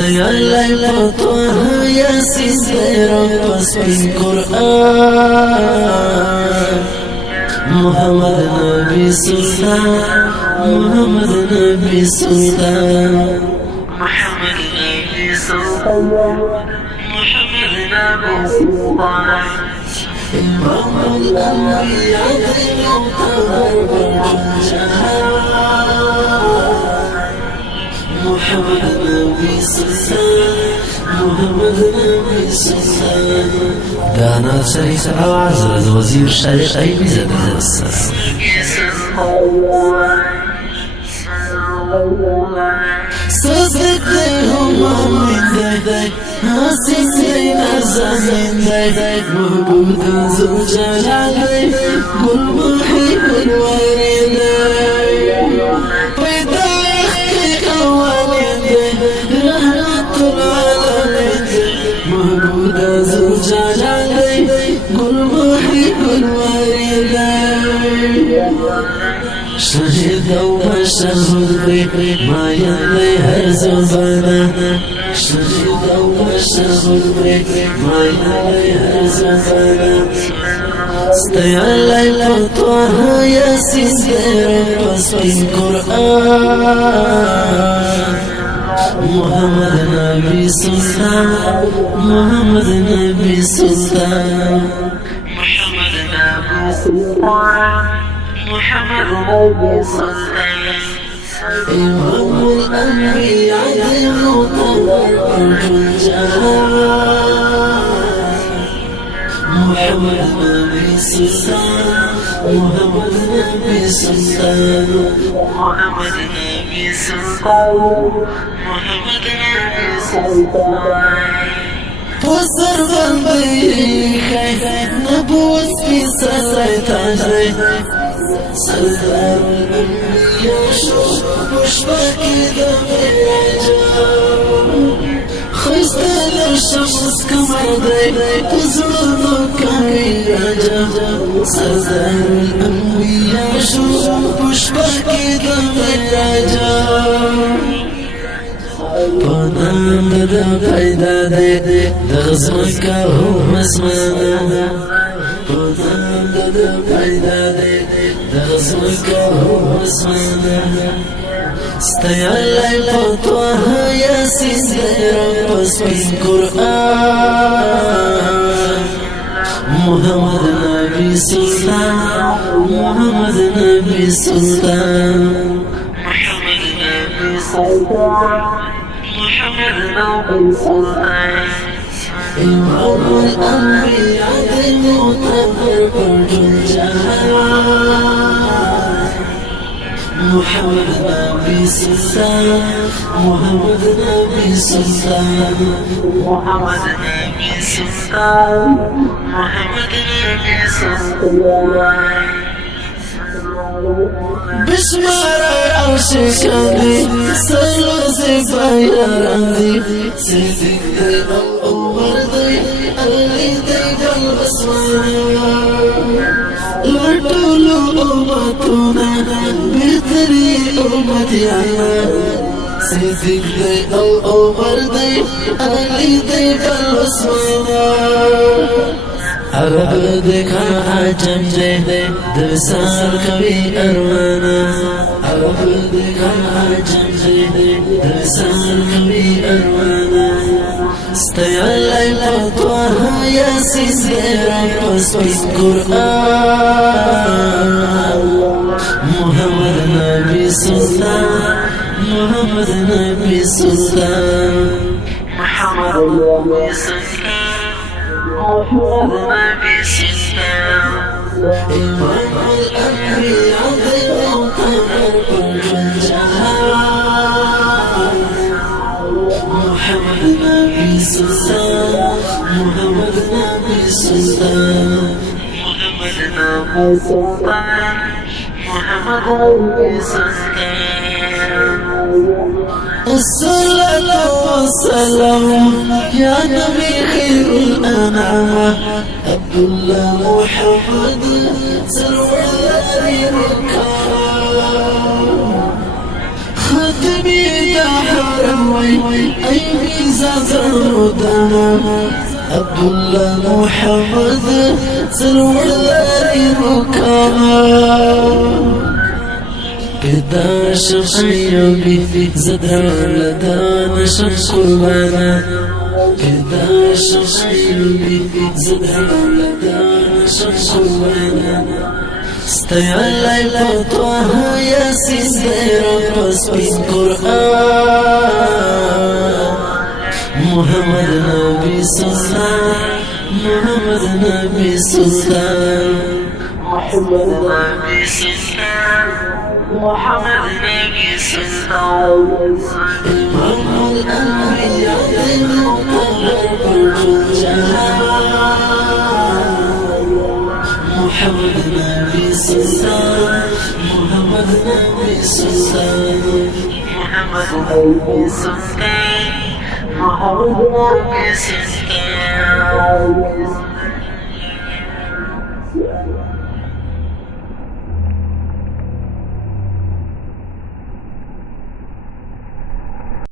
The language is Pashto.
ستيالي فتوها ياسين ديرم بسبين قرآن محمد نبي سلطان محمد نبي سلطان محمد نبي سلطان محمد نبي سلطان إمام الأنبياء المعتبر محمد نبي سلطان محمد نبي سلطان دانا شريف عوازر وزير شريف أي بزد صدقهم من داي ناسين أرزان داي موجود ذو جلالي كل محيط الوارد بيدايك أولين رحمة العالمين موجود ذو جلالي كل محيط الوارد شهد ومشهد ما يلي هرزبنا شهد ومشهد ما يلي هرزبنا ستيالي فتوها ياسين ديرم بسبين قرآن محمد نبي سلطان محمد نبي سلطان محمد نبي سلطان محمد نبي سلطان إمام الأنبياء المعتبر محمد نبي سلطان محمد نبي سلطان محمد نبي سلطان محمد نبي سلطان وصر بالبيخ نبوس في سرطان سلطان الأنبياء شوف مشبكي دم العجاب خيستان الشمس كمرضي تزرد كاكي عجاب سلطان الأنبياء شوف مشبكي دم العجاب پنام دا پیدا دے دغزمک هو مسمانا پنام دا پیدا دے دغزمک هو مسمانا ستیالي فتوها ياسين ديرم بسبين قرآن محمد نبي سلطان محمد نبي سلطان محمد نبي سلطان محمد نبي سلطان إمام الأنبياء المعتبر برج الجهان محمد نبي سلطان محمد نبي سلطان محمد نبي سلطان محمد نبي سلطان بشمار عرشك عندي سلو زبايرندي سيدك دي الأول دي اللي دي بالبسمة لطول أمتنا بطري أمتي عنا سيدك دي الأول دي اللي دي بالبسمة عرب دك عجم دي دبسار كوي أروانا عرب دك عجم دي دبسار كوي أروانا ستيالي فتوها ياسين ديرم بسبين قرآن محمد نبي سلطان محمد نبي سلطان محمد نبي سلطان محمد نبي سلطان إمام الأنبياء المعتبر برج الجهان محمد نبي سلطان محمد نبي سلطان محمد نبي سلطان محمد نبي سلطان الصلاة والسلام يا نبي خير الأنعام عبد الله محمد سرور الكرام خاتمي دحر أيدي زادنا عبد الله محمد سرور لاري ركاما كدا شمعي زدر لدانا شمس قربانا كدا شمعي زدر لدانا شمس قربانا استيعلي فتوها يا سيدي بس بالقرآن محمد نبي سلطان محمد نبي سلطان محمد نبي سلطان محمد نبي سلطان إمام الأنبياء المقرب الجلال محمد نبي سلطان محمد نبي سلطان محمد نبي سلطان محمد نبي سلطان